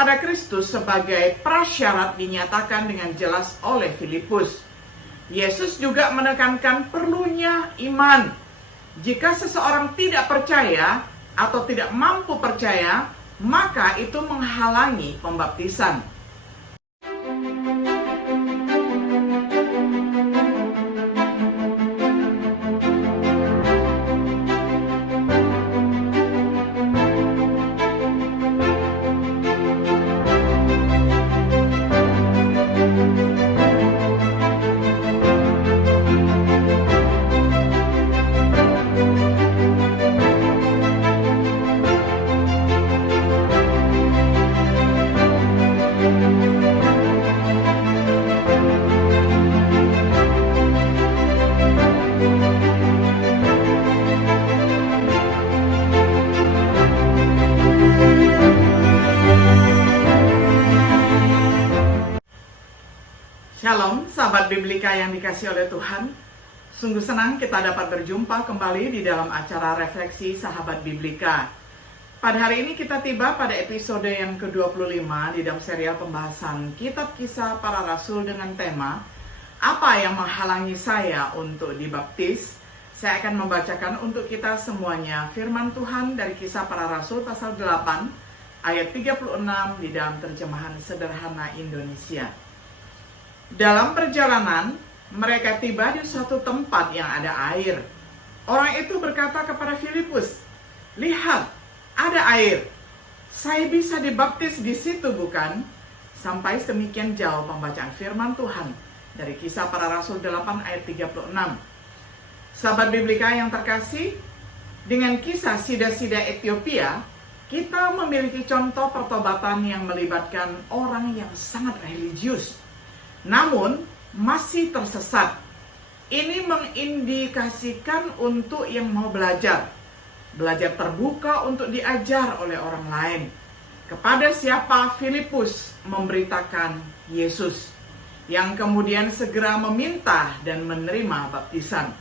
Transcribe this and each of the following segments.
kepada Kristus sebagai prasyarat dinyatakan dengan jelas oleh Filipus. Yesus juga menekankan perlunya iman. Jika seseorang tidak percaya atau tidak mampu percaya, maka itu menghalangi pembaptisan. Shalom, sahabat Biblika yang dikasihi oleh Tuhan. Sungguh senang kita dapat berjumpa kembali di dalam acara refleksi sahabat Biblika. Pada hari ini kita tiba pada episode yang ke-25 di dalam serial pembahasan Kitab Kisah Para Rasul dengan tema Apa yang menghalangi saya untuk dibaptis? Saya akan membacakan untuk kita semuanya firman Tuhan dari Kisah Para Rasul pasal 8 ayat 36 di dalam terjemahan sederhana Indonesia. Dalam perjalanan, mereka tiba di suatu tempat yang ada air. Orang itu berkata kepada Filipus, "Lihat, ada air. Saya bisa dibaptis di situ, bukan?" Sampai semikian jauh pembacaan firman Tuhan dari Kisah Para Rasul 8 ayat 36. Sahabat Biblika yang terkasih, dengan kisah sida-sida Ethiopia, kita memiliki contoh pertobatan yang melibatkan orang yang sangat religius, namun masih tersesat. Ini mengindikasikan untuk yang mau belajar terbuka untuk diajar oleh orang lain. Kepada siapa Filipus memberitakan Yesus, yang kemudian segera meminta dan menerima baptisan.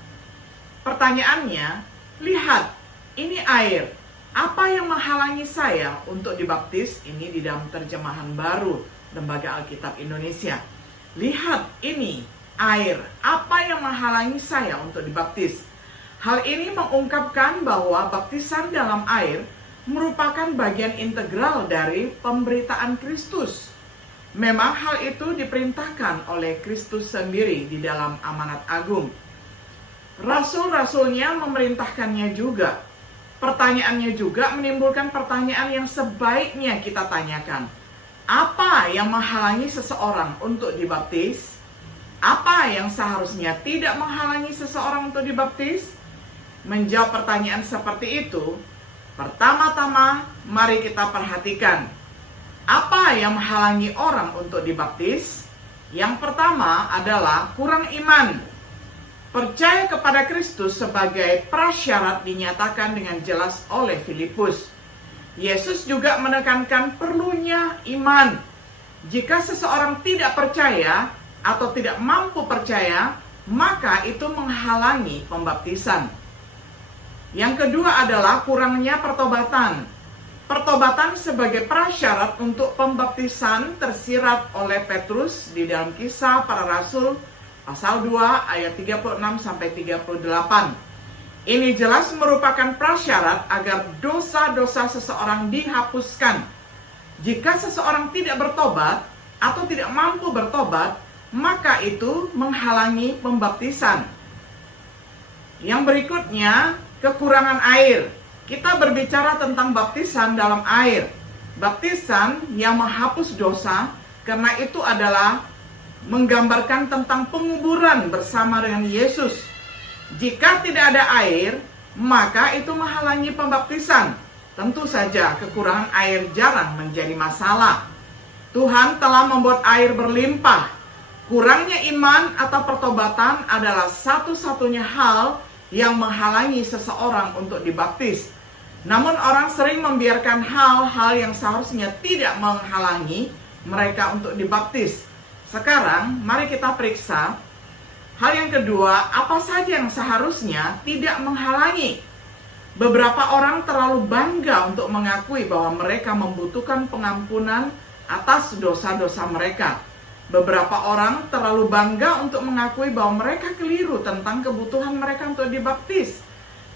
Pertanyaannya, lihat, ini air. Apa yang menghalangi saya untuk dibaptis? Ini di dalam terjemahan baru Lembaga Alkitab Indonesia. Lihat, ini air. Apa yang menghalangi saya untuk dibaptis? Hal ini mengungkapkan bahwa baptisan dalam air merupakan bagian integral dari pemberitaan Kristus. Memang hal itu diperintahkan oleh Kristus sendiri di dalam amanat agung. Rasul-rasulnya memerintahkannya juga. Pertanyaannya juga menimbulkan pertanyaan yang sebaiknya kita tanyakan. Apa yang menghalangi seseorang untuk dibaptis? Apa yang seharusnya tidak menghalangi seseorang untuk dibaptis? Menjawab pertanyaan seperti itu, pertama-tama mari kita perhatikan apa yang menghalangi orang untuk dibaptis. Yang pertama adalah kurang iman. Percaya kepada Kristus sebagai prasyarat dinyatakan dengan jelas oleh Filipus. Yesus juga menekankan perlunya iman. Jika seseorang tidak percaya atau tidak mampu percaya, maka itu menghalangi pembaptisan. Yang kedua adalah kurangnya pertobatan. Pertobatan sebagai prasyarat untuk pembaptisan tersirat oleh Petrus di dalam Kisah Para Rasul pasal 2 ayat 36 sampai 38. Ini jelas merupakan prasyarat agar dosa-dosa seseorang dihapuskan. Jika seseorang tidak bertobat atau tidak mampu bertobat, maka itu menghalangi pembaptisan. Yang berikutnya, kekurangan air. Kita berbicara tentang baptisan dalam air. Baptisan yang menghapus dosa, karena itu adalah menggambarkan tentang penguburan bersama dengan Yesus. Jika tidak ada air, maka itu menghalangi pembaptisan. Tentu saja kekurangan air jarang menjadi masalah. Tuhan telah membuat air berlimpah. Kurangnya iman atau pertobatan adalah satu-satunya hal yang menghalangi seseorang untuk dibaptis. Namun orang sering membiarkan hal-hal yang seharusnya tidak menghalangi mereka untuk dibaptis. Sekarang mari kita periksa hal yang kedua, apa saja yang seharusnya tidak menghalangi. Beberapa orang terlalu bangga untuk mengakui bahwa mereka membutuhkan pengampunan atas dosa-dosa mereka. Beberapa orang terlalu bangga untuk mengakui bahwa mereka keliru tentang kebutuhan mereka untuk dibaptis.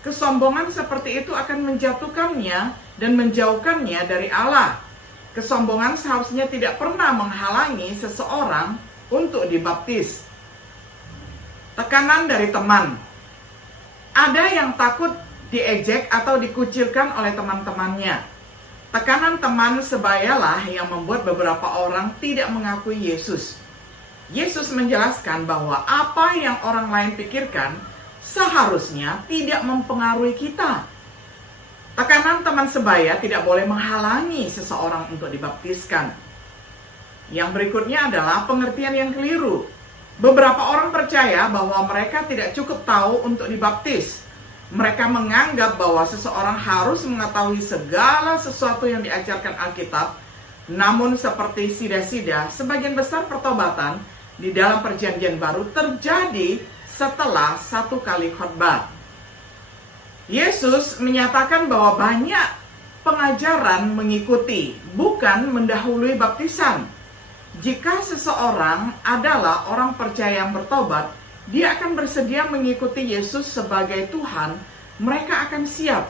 Kesombongan seperti itu akan menjatuhkannya dan menjauhkannya dari Allah. Kesombongan seharusnya tidak pernah menghalangi seseorang untuk dibaptis. Tekanan dari teman. Ada yang takut diejek atau dikucilkan oleh teman-temannya. Tekanan teman sebayalah yang membuat beberapa orang tidak mengakui Yesus. Yesus menjelaskan bahwa apa yang orang lain pikirkan seharusnya tidak mempengaruhi kita. Tekanan teman sebaya tidak boleh menghalangi seseorang untuk dibaptiskan. Yang berikutnya adalah pengertian yang keliru. Beberapa orang percaya bahwa mereka tidak cukup tahu untuk dibaptis. Mereka menganggap bahwa seseorang harus mengetahui segala sesuatu yang diajarkan Alkitab. Namun seperti sida-sida, sebagian besar pertobatan di dalam perjanjian baru terjadi setelah satu kali khotbah. Yesus menyatakan bahwa banyak pengajaran mengikuti, bukan mendahului baptisan. Jika seseorang adalah orang percaya yang bertobat, dia akan bersedia mengikuti Yesus sebagai Tuhan, mereka akan siap.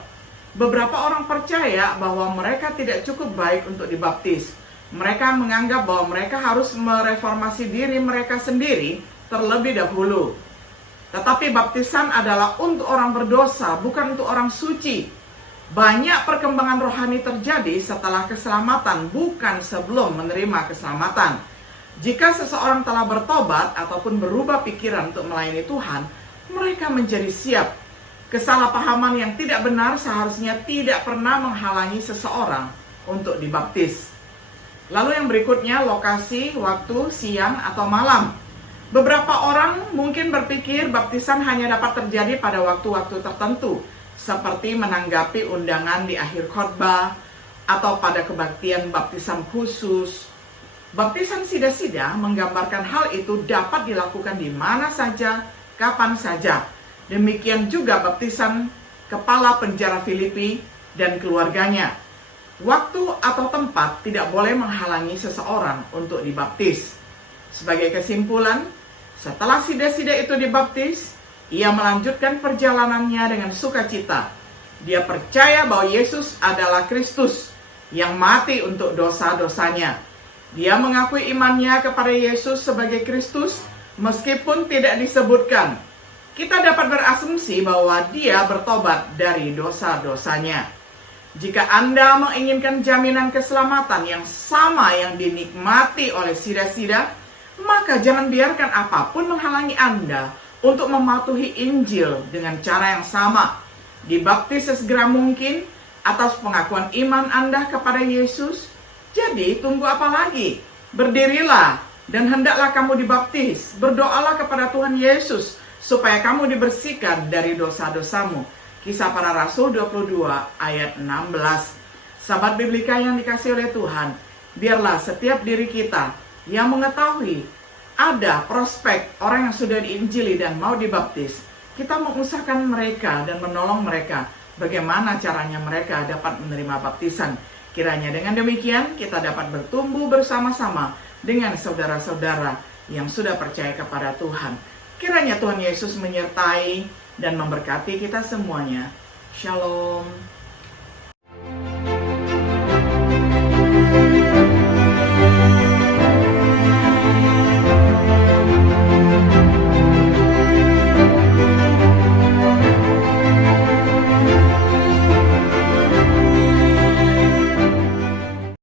Beberapa orang percaya bahwa mereka tidak cukup baik untuk dibaptis. Mereka menganggap bahwa mereka harus mereformasi diri mereka sendiri terlebih dahulu. Tetapi baptisan adalah untuk orang berdosa, bukan untuk orang suci. Banyak perkembangan rohani terjadi setelah keselamatan, bukan sebelum menerima keselamatan. Jika seseorang telah bertobat ataupun berubah pikiran untuk melayani Tuhan, mereka menjadi siap. Kesalahpahaman yang tidak benar seharusnya tidak pernah menghalangi seseorang untuk dibaptis. Lalu yang berikutnya, lokasi, waktu, siang atau malam. Beberapa orang mungkin berpikir baptisan hanya dapat terjadi pada waktu-waktu tertentu, seperti menanggapi undangan di akhir khotbah atau pada kebaktian baptisan khusus. Baptisan sida-sida menggambarkan hal itu dapat dilakukan di mana saja, kapan saja. Demikian juga baptisan kepala penjara Filipi dan keluarganya. Waktu atau tempat tidak boleh menghalangi seseorang untuk dibaptis. Sebagai kesimpulan, setelah sida-sida itu dibaptis, ia melanjutkan perjalanannya dengan sukacita. Dia percaya bahwa Yesus adalah Kristus yang mati untuk dosa-dosanya. Dia mengakui imannya kepada Yesus sebagai Kristus meskipun tidak disebutkan. Kita dapat berasumsi bahwa dia bertobat dari dosa-dosanya. Jika Anda menginginkan jaminan keselamatan yang sama yang dinikmati oleh sida-sida, maka jangan biarkan apapun menghalangi Anda untuk mematuhi Injil dengan cara yang sama. Dibaptis sesegera mungkin atas pengakuan iman Anda kepada Yesus. Jadi tunggu apa lagi? Berdirilah dan hendaklah kamu dibaptis. Berdoalah kepada Tuhan Yesus supaya kamu dibersihkan dari dosa-dosamu. Kisah Para Rasul 22 ayat 16. Sahabat Biblika yang dikasihi oleh Tuhan, biarlah setiap diri kita yang mengetahui ada prospek orang yang sudah diinjili dan mau dibaptis, kita mengusahakan mereka dan menolong mereka bagaimana caranya mereka dapat menerima baptisan. Kiranya dengan demikian kita dapat bertumbuh bersama-sama dengan saudara-saudara yang sudah percaya kepada Tuhan. Kiranya Tuhan Yesus menyertai dan memberkati kita semuanya. Shalom.